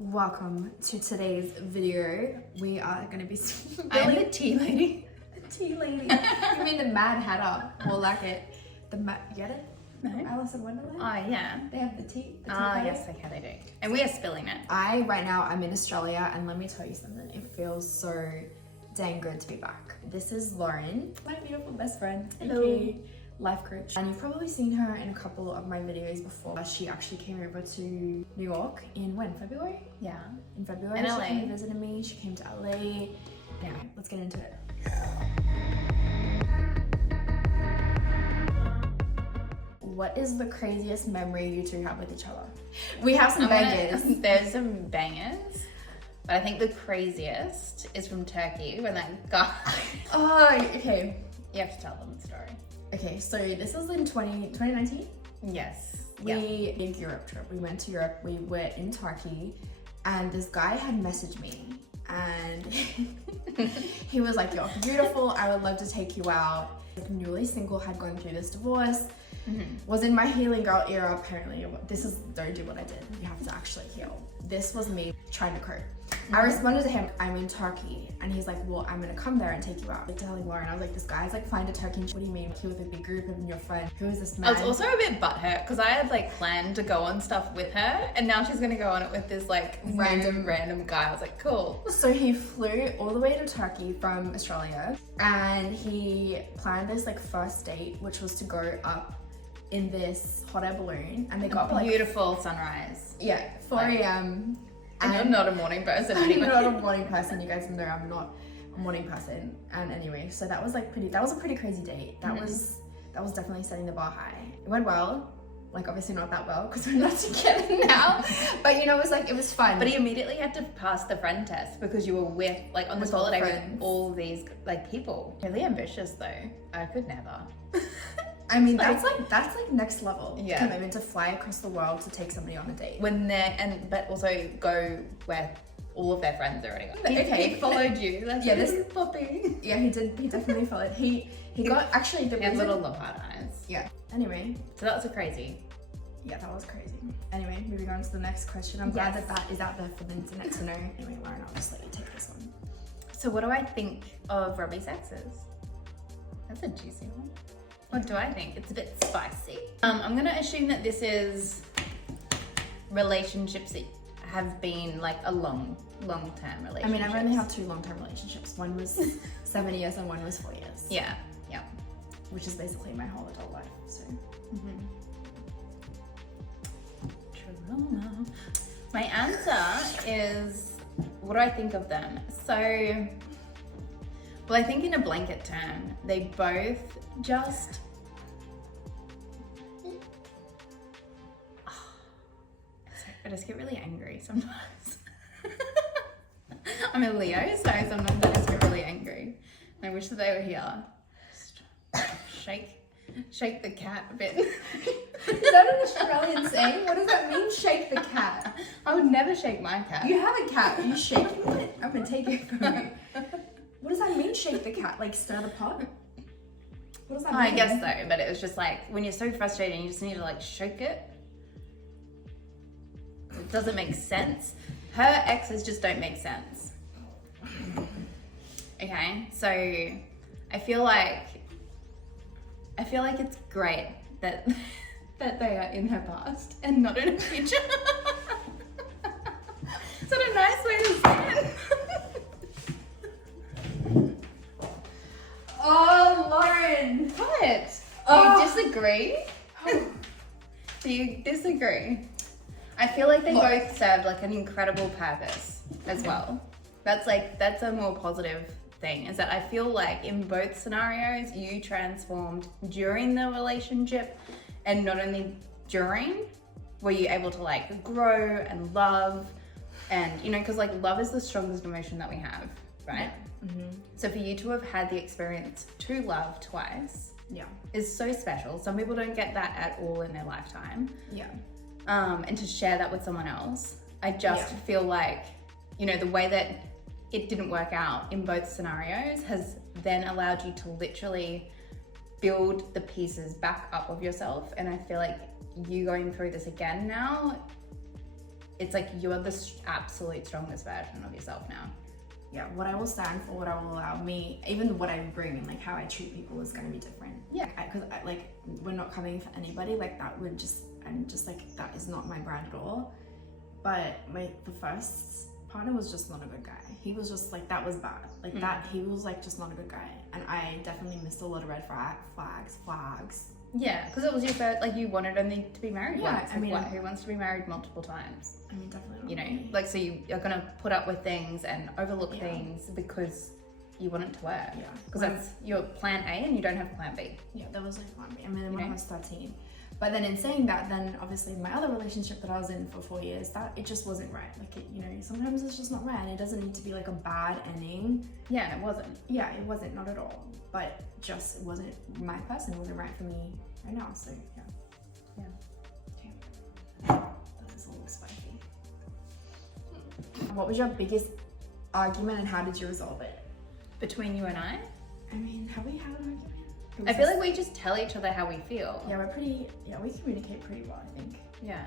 Welcome to today's video. We are going to be I'm the tea lady. The tea lady. You mean the Mad Hatter? More like it. You get it? No. Alice in Wonderland? Oh, yeah. They have the tea. Yes, okay, they do. And we are spilling it. Right now, I'm in Australia, and let me tell you something. It feels so dang good to be back. This is Lauren, my beautiful best friend. Hello. aka life coach. And you've probably seen her in a couple of my videos before. She actually came over to New York in February? Yeah. In February, In she LA. came and visited me. She came to LA. Yeah, let's get into it. What is the craziest memory you two have with each other? We have some bangers. There's some bangers. But I think the craziest is from Turkey when that guy... Oh, okay. You have to tell them the story. Okay, so this was in 2019? Yes. Big Europe trip. We went to Europe, we were in Turkey, and this guy had messaged me, and he was like, "You're beautiful, I would love to take you out." Like, newly single, had gone through this divorce, was in my healing girl era. Apparently, don't do what I did. You have to actually heal. This was me trying to cope. I responded to him, "I'm in Turkey," and he's like, "Well, I'm gonna come there and take you out." Like, telling Lauren, I was like, "This guy's like flying to Turkey. What do you mean? He was with a big group of your friend. Who is this man?" I was also a bit butthurt because I had like planned to go on stuff with her, and now she's gonna go on it with this like random guy. I was like, cool. So he flew all the way to Turkey from Australia, and he planned this like first date, which was to go up in this hot air balloon, and they got like Beautiful sunrise. 4 a.m. And you're not a morning person I'm anyway. not a morning person. You guys know I'm not a morning person. And anyway, so that was like that was a pretty crazy date. That was definitely setting the bar high. It went well. Like, obviously not that well because we're not together now. But you know, it was fun. But he immediately had to pass the friend test because you were with, like, on this holiday with all these, like, people. Really ambitious, though. I could never. I mean, that's like next level. Yeah. Commitment to fly across the world to take somebody on a date. But also go where all of their friends already got. Okay. He followed you. That's this puppy. Yeah, he did. He definitely followed. He got actually the He had reason. little love heart eyes. Yeah. Anyway. So that was a crazy. Yeah, that was crazy. Anyway, moving on to the next question. I'm glad that is out there for the internet to know. Anyway, Lauren, I'll just let you take this one. So what do I think of Robbi's exes? That's a juicy one. What do I think? It's a bit spicy. I'm gonna assume that this is relationships that have been like a long-term relationship. I mean, I've only had 2 long-term relationships. One was 7 years and one was 4 years. Yeah. Which is basically my whole adult life, so. Trauma. My answer is, what do I think of them? So, well, I think in a blanket term, they both just... I just get really angry sometimes. I'm a Leo, so sometimes I just get really angry. And I wish that they were here. Just shake the cat a bit. Is that an Australian saying? What does that mean, shake the cat? I would never shake my cat. You have a cat, you shaking it? I'm gonna take it from you. What does that mean, shake the cat? Like stir the pot? What does that mean? I guess so, but it was just like, when you're so frustrated, you just need to like shake it. It doesn't make sense. Her exes just don't make sense. Okay, so I feel like it's great that they are in her past and not in her future. Is that a nice way to say it? Oh, Lauren! What? Oh. Do you disagree? Do you disagree? I feel like they both served like an incredible purpose as well. That's a more positive thing, is that I feel like in both scenarios you transformed during the relationship, and not only during, were you able to like grow and love, and you know, because like love is the strongest emotion that we have, right? So for you to have had the experience to love twice is so special. Some people don't get that at all in their lifetime. And to share that with someone else, I just feel like, you know, the way that it didn't work out in both scenarios has then allowed you to literally build the pieces back up of yourself. And I feel like you going through this again now it's like you're the absolute strongest version of yourself now. Yeah, what I will stand for, what I will allow, me, even what I bring and like how I treat people is gonna be different. Yeah. Because like, we're not coming for anybody, like that would just, I'm just like, that is not my brand at all. But the first partner was just not a good guy. He was just like, that was bad. Like that, he was like just not a good guy. And I definitely missed a lot of red flags. Yeah, because it was your first, like you wanted only to be married Yeah, once. I mean, who wants to be married multiple times? I mean, definitely not You know, me. like, so you're gonna put up with things and overlook things because you want it to work. Yeah. Because that's your plan A and you don't have plan B. Yeah, that was like plan B. I mean, when I was 13. But then in saying that, then obviously my other relationship that I was in for 4 years, that it just wasn't right. Like, it, you know, sometimes it's just not right, and it doesn't need to be like a bad ending. Yeah, it wasn't. Yeah, it wasn't, not at all. But just it wasn't my person, it wasn't right for me right now. So yeah. Yeah. Okay. That was a little spicy. What was your biggest argument and how did you resolve it? Between you and I mean, have we had an argument? I feel like we just tell each other how we feel. Yeah, we communicate pretty well, I think. Yeah.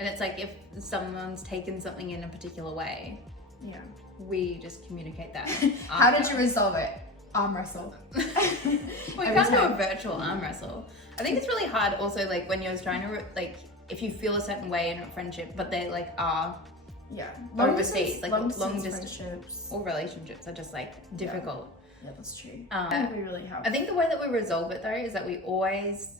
And it's like if someone's taken something in a particular way, yeah, we just communicate that. How did you resolve it? Arm wrestle. We can't do a virtual arm wrestle. I think it's really hard also, like when you're trying to, like, if you feel a certain way in a friendship, but they like are overseas, like long distance friendships or relationships are just like difficult. Yeah, that's true. I think we really have. I think the way that we resolve it though is that we always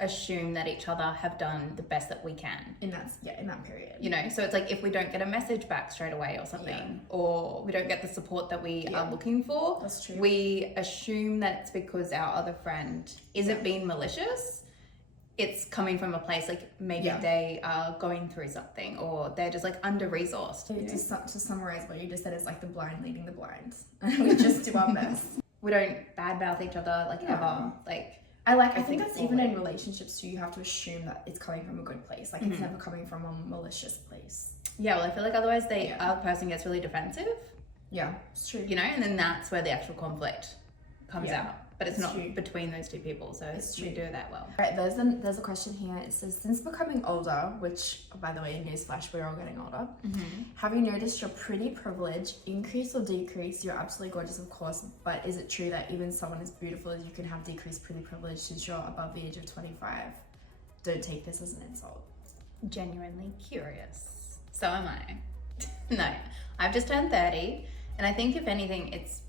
assume that each other have done the best that we can in that period. You know, so it's like if we don't get a message back straight away or something, or we don't get the support that we are looking for, that's true. We assume that it's because our other friend isn't being malicious. It's coming from a place like maybe they are going through something, or they're just like under-resourced. To summarize what you just said, is like the blind leading the blind. We just do our best. We don't badmouth each other like ever. Like I think that's even in relationships too. You have to assume that it's coming from a good place. Like it's never coming from a malicious place. Yeah, well, I feel like otherwise the other person gets really defensive. Yeah, it's true. You know, and then that's where the actual conflict comes out. But it's not true. Between those two people, so we do that well. Right, there's a question here. It says, since becoming older, which, by the way, newsflash, we're all getting older, have you noticed your pretty privilege increase or decrease? You're absolutely gorgeous, of course, but is it true that even someone as beautiful as you can have decreased pretty privilege since you're above the age of 25? Don't take this as an insult. Genuinely curious. So am I. No, I've just turned 30, and I think if anything, it's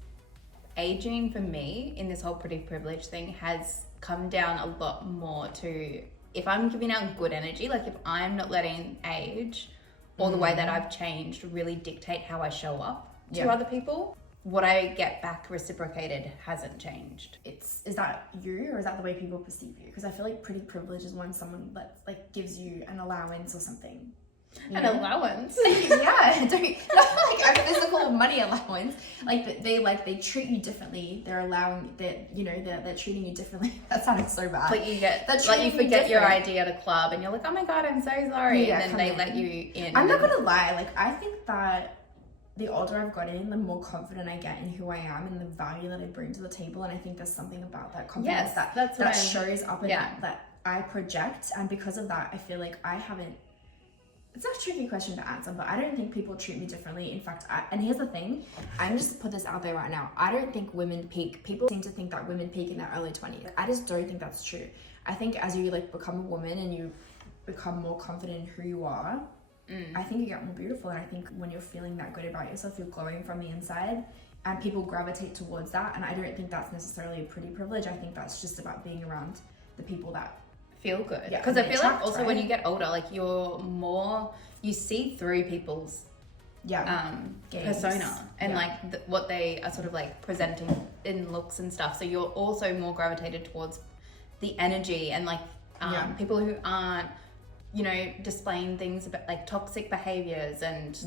aging for me in this whole pretty privilege thing has come down a lot more to, if I'm giving out good energy, like if I'm not letting age or the way that I've changed really dictate how I show up to other people, what I get back reciprocated hasn't changed. Is that you, or is that the way people perceive you? Because I feel like pretty privilege is when someone gives you an allowance or something. An allowance? Yeah, not like a physical money allowance. Like they treat you differently. They're they're treating you differently. That sounded so bad. Like you get, like you forget your ID at a club, and you're like, oh my god, I'm so sorry, and then they let you in. I'm not gonna lie. Like I think that the older I've gotten, the more confident I get in who I am and the value that I bring to the table. And I think there's something about that confidence that shows up and that I project. And because of that, I feel like I haven't. It's a tricky question to answer, but I don't think people treat me differently. In fact, and here's the thing, I'm just put this out there right now. I don't think women peak. People seem to think that women peak in their early 20s. I just don't think that's true. I think as you become a woman and you become more confident in who you are, I think you get more beautiful. And I think when you're feeling that good about yourself, you're glowing from the inside, and people gravitate towards that. And I don't think that's necessarily a pretty privilege. I think that's just about being around the people that feel good, because I feel like also when you get older, like you see through people's persona and what they are sort of like presenting in looks and stuff, so you're also more gravitated towards the energy and people who aren't displaying things about like toxic behaviors and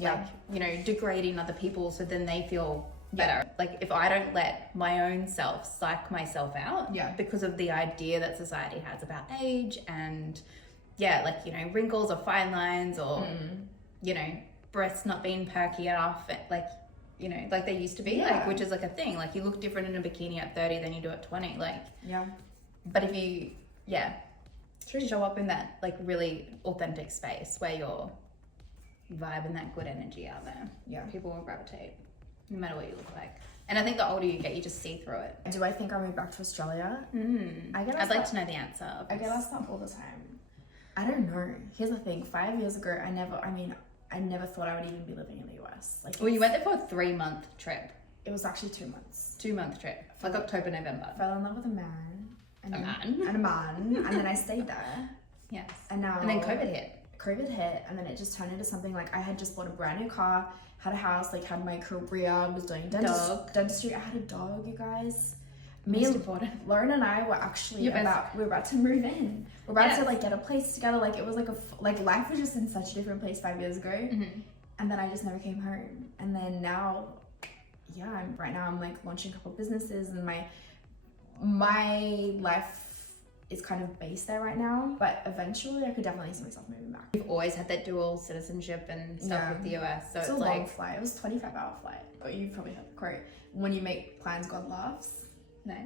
degrading other people, so then they feel better. Like if I don't let my own self psych myself out because of the idea that society has about age and wrinkles or fine lines or breasts not being perky enough, like they used to be, which is like a thing, like you look different in a bikini at 30 than you do at 20, but if you show up in that like really authentic space where you're vibe and that good energy out there. Yeah. People will gravitate, no matter what you look like. And I think the older you get, you just see through it. Do I think I'll move back to Australia? I'd like to know the answer. I get asked that all the time. I don't know. Here's the thing. 5 years ago, I never thought I would even be living in the US. Like, well, you went there for a 3-month trip. It was actually 2 months. 2-month trip. Like October, November. Fell in love with a man. And then I stayed there. Yes. And then COVID hit. COVID hit, and then it just turned into something like I had just bought a brand new car, had a house, like had my career, was doing dentistry. I had a dog, you guys. Lauren and I were actually we were about to move in. We're about to like get a place together. Like it was like life was just in such a different place 5 years ago, and then I just never came home. And then now, right now I'm like launching a couple of businesses, and my life is kind of based there right now, but eventually I could definitely see myself moving back. We've always had that dual citizenship and stuff with the US, so it's a long flight. It was a 25-hour flight. But you probably heard the quote, when you make plans, God laughs. No.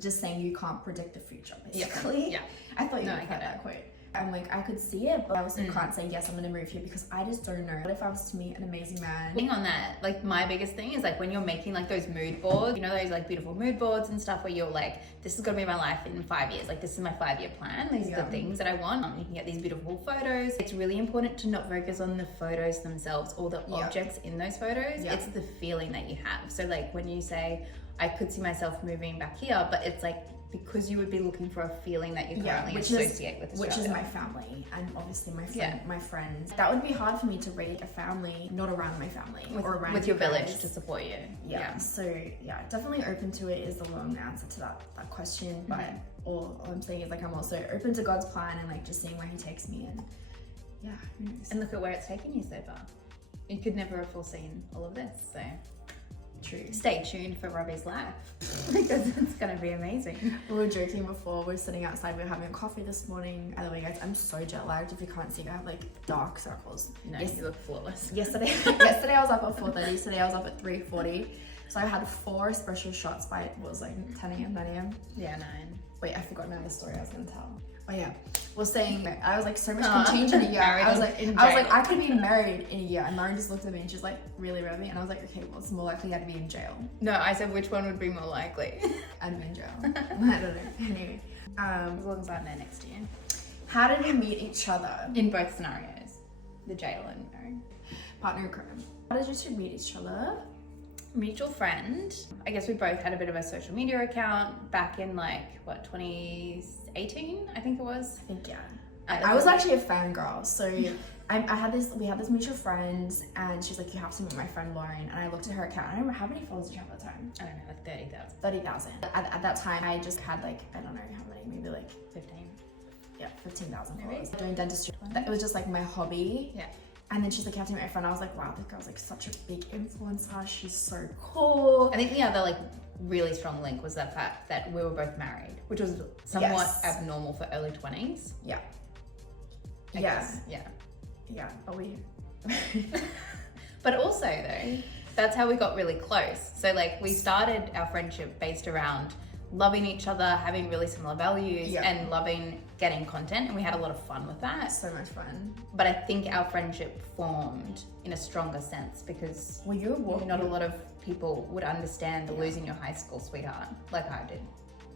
Just saying you can't predict the future, basically. Yeah. I thought you would heard that quote. I'm like, I could see it, but I also can't say, yes, I'm gonna move here because I just don't know. What if I was to meet an amazing man? Being on that, like my biggest thing is like when you're making like those mood boards, you know, those like beautiful mood boards and stuff where you're like, this is gonna be my life in 5 years. Like this is my 5-year plan. These are the things that I want. You can get these beautiful photos. It's really important to not focus on the photos themselves or the objects in those photos. It's the feeling that you have. So like when you say, I could see myself moving back here, but it's like, because you would be looking for a feeling that you currently associate with Australia. Which is my family and obviously my friends. That would be hard for me to rate a family not around my family or around with your village to support you. So definitely open to it is the long answer to that question. But all I'm saying is like I'm also open to God's plan and like just seeing where He takes me, and who knows? And look at where it's taken you so far. You could never have foreseen all of this, so. True. Stay tuned for Robbi's life because it's going to be amazing. We were joking before, we were sitting outside, we were having a coffee this morning. By the way, guys, I'm so jet lagged. If you can't see, I have like dark circles. No, you look flawless. Yesterday I was up at 4:30, today I was up at 3:40. So I had 4 espresso shots by, what was like 10 a.m., 9 a.m.? Yeah, 9. Wait, I forgot another story I was going to tell. Oh yeah, well saying I was like so much can change in a year. I was like I could be married in a year, and Lauren just looked at me and she's like, really Robbi? And I was like, okay, well it's more likely I'd be in jail. No, I said which one would be more likely? I'd be in jail. I don't know. Anyway, as long as I'm there next year. How did we meet each other? In both scenarios, the jail and married. Partner in crime. How did you two meet each other? Mutual friend. I guess we both had a bit of a social media account back in like what 2018, I think it was. I think I was actually a fangirl. So we had this mutual friend, and she's like, you have to meet my friend Lauren. And I looked at her account. I don't remember how many followers did you have at the time? I don't know, like 30,000. 30,000. At that time, I just had like I don't know how many, maybe like 15. Yeah, 15,000 followers. Doing dentistry. It was just like my hobby. Yeah. And then she's like, you have to meet my friend. I was like, wow, this girl's like such a big influencer. She's so cool. I think the other like really strong link was the fact that we were both married, which was somewhat abnormal for early 20s. Yeah. I guess. Yeah, but we... But also though, that's how we got really close. So like we started our friendship based around loving each other, having really similar values, and loving getting content, and we had a lot of fun with that. So much fun. But I think our friendship formed in a stronger sense because not a lot of people would understand the losing your high school sweetheart like I did.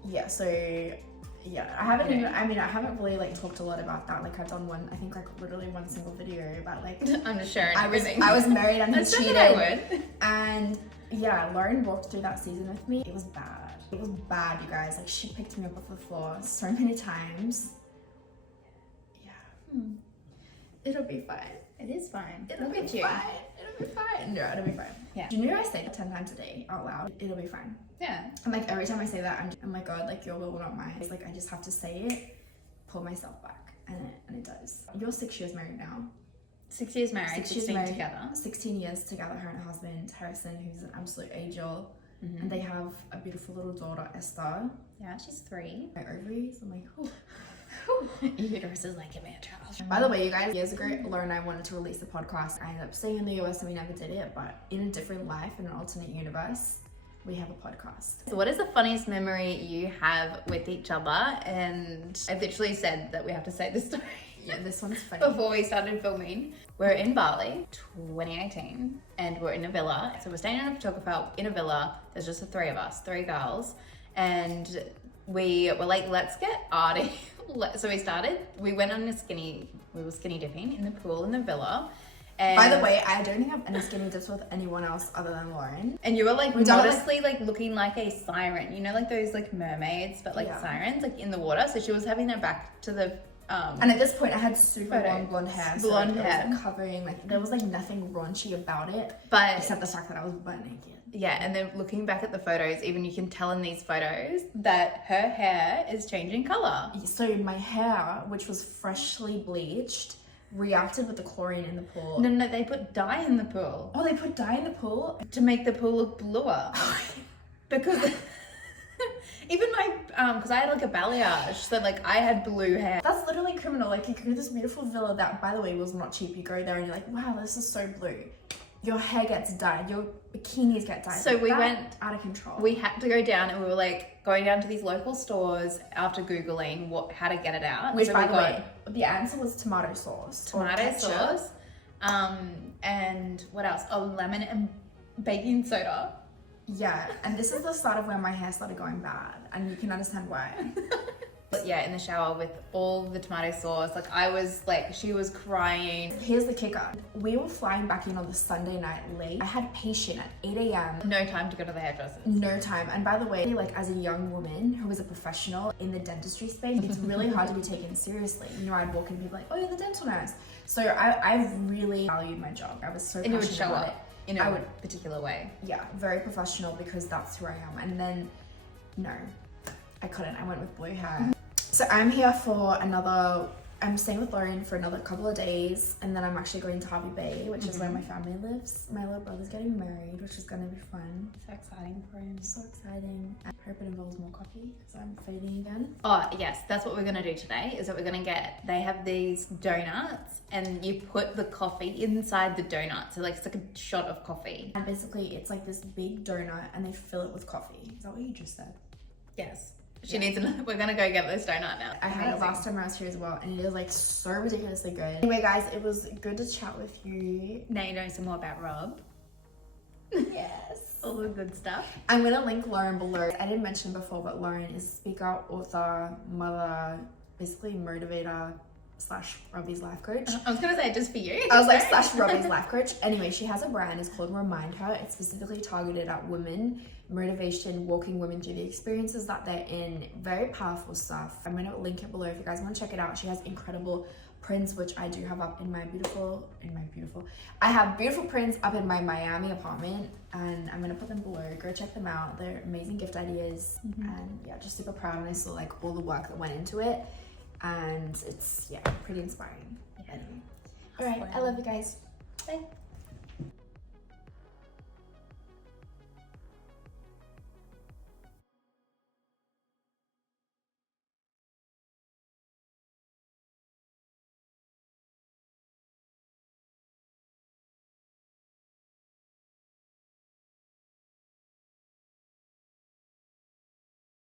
Yeah, so I haven't really like talked a lot about that. Like I've done literally one single video about like I'm just sharing everything. I was married and he cheated. I would. And Lauren walked through that season with me. It was bad. It was bad, you guys. Like she picked me up off the floor so many times. Yeah. It'll be fine. It is fine. It'll be fine. It'll be fine. No, it'll be fine. Yeah. Do you know I say that 10 times a day out loud? It'll be fine. Yeah. And like every time I say that, I'm like, God, like your will, not mine. It's like I just have to say it, pull myself back, and it does. You're 6 years married now. 6 years married, 16 together. 16 years together, her and her husband, Harrison, who's an absolute angel. And they have a beautiful little daughter, Esther. Yeah, she's 3. My ovaries, I'm like, oh. Uterus is like, give me a child. By the way, you guys, years ago, Lauren and I wanted to release the podcast. I ended up staying in the US and we never did it, but in a different life, in an alternate universe, we have a podcast. So what is the funniest memory you have with each other? And I literally said that we have to say this story. Yeah, this one's funny. Before we started filming, we're in Bali, 2018, and we're in a villa. So we're staying in a photographer in a villa. There's just the three of us, three girls, and we were like, let's get arty. So we went on we were skinny dipping in the pool in the villa. And by the way, I don't think I've any skinny dips with anyone else other than Lauren. And you were like modestly like looking like a siren, you know, like those like mermaids, but like sirens, like in the water. So she was having her back to the and at this point I had super long blonde hair. So blonde like, hair. It was covering, like there was like nothing raunchy about it. But except the fact that I was butt naked. Yeah, and then looking back at the photos, even you can tell in these photos that her hair is changing colour. So my hair, which was freshly bleached, reacted with the chlorine in the pool. No, they put dye in the pool. Oh, they put dye in the pool? To make the pool look bluer. Because even my, because I had like a balayage, so like I had blue hair. That's literally criminal. Like you go to this beautiful villa that, by the way, was not cheap. You go there and you're like, wow, this is so blue. Your hair gets dyed, your bikinis get dyed. So like, we went out of control. We had to go down and we were like going down to these local stores after Googling how to get it out. Which, so by the way, the answer was tomato sauce. Tomato sauce. And what else? Oh, lemon and baking soda. Yeah, and this is the start of where my hair started going bad, and you can understand why. But yeah, in the shower with all the tomato sauce, like I was like, she was crying. Here's the kicker. We were flying back in on the Sunday night late. I had patient at 8 a.m. No time to go to the hairdressers. No time. And by the way, like as a young woman who is a professional in the dentistry space, it's really hard to be taken seriously. You know, I'd walk in and people like, oh, you're the dental nurse. So I really valued my job. I was so passionate and you would show about up in a particular way. Yeah, very professional because that's who I am. And then, no, I couldn't. I went with blue hair. So I'm here for I'm staying with Lauren for another couple of days, and then I'm actually going to Robbi Bay, which is where my family lives. My little brother's getting married, which is gonna be fun. So exciting for him. So exciting. I hope it involves more coffee because I'm fading again. Oh yes, that's what we're gonna do today, is that we're gonna they have these donuts and you put the coffee inside the donut. So like it's like a shot of coffee. And basically it's like this big donut and they fill it with coffee. Is that what you just said? Yes. We're gonna go get this donut now. I had it last time I was here as well, and it is like so ridiculously good. Anyway guys, it was good to chat with you. Now you know some more about Rob. Yes. All the good stuff. I'm gonna link Lauren below. I didn't mention before, but Lauren is speaker, author, mother, basically motivator / Robbi's life coach. I was gonna say just for you. I was like / Robbi's life coach. Anyway, she has a brand. It's called Remind Her. It's specifically targeted at women, motivation, walking women through the experiences that they're in. Very powerful stuff. I'm gonna link it below if you guys want to check it out. She has incredible prints, which I do have up in my beautiful. I have beautiful prints up in my Miami apartment, and I'm gonna put them below. Go check them out. They're amazing gift ideas, and yeah, just super proud. And I saw like all the work that went into it. And it's, yeah, pretty inspiring. Anyway. All right, I love you guys. Bye.